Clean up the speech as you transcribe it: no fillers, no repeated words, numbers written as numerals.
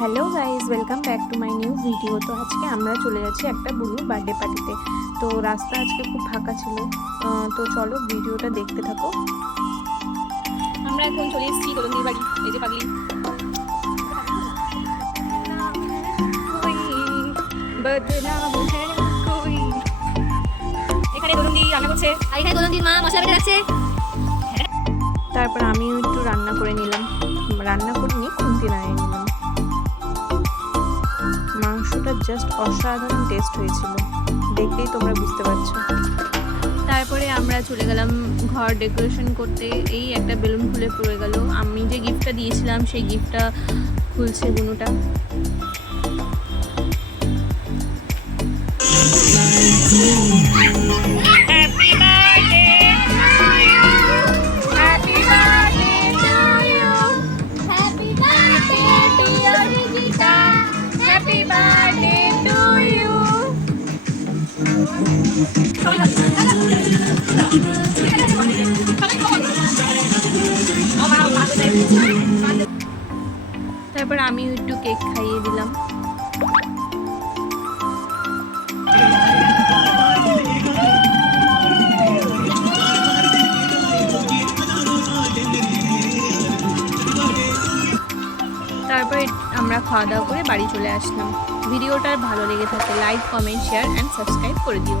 Hello guys, welcome back to my new video. তো আজকে আমরা চলে যাচ্ছি একটা বুলুর বার্থডে পার্টিতে। তো রাস্তা আজকে খুব ফাঁকা ছিল, তো চলো ভিডিওটা দেখতে থাকো। আমরা এখন চলে এসেছি দোলনদির বাড়ি। এই যে পাগলি এখানে দোলনদি রান্না করছে, আর এখানে দোলনদির মা মশলা বেটে রাখছে। তারপর আমিও একটু রান্না করে নিলাম, রান্না করিনি, খুন্তি নাড়িয়ে নিলাম। মাংসটা জাস্ট অসাধারণ টেস্ট হয়েছিল, দেখলেই তোমরা বুঝতে পারছো। তারপরে আমরা চলে গেলাম ঘর ডেকোরেশন করতে। এই একটা বেলুন খুলে পড়ে গেল, আমি যে গিফটটা দিয়েছিলাম সেই গিফটটা খুলছে বুনুটা। তারপর আমি একটু কেক খাইয়ে দিলাম। তারপরে আমরা খাওয়া দাওয়া করে বাড়ি চলে আসলাম। ভিডিওটা ভালো লেগে থাকে like, comment, share and subscribe করে দিও।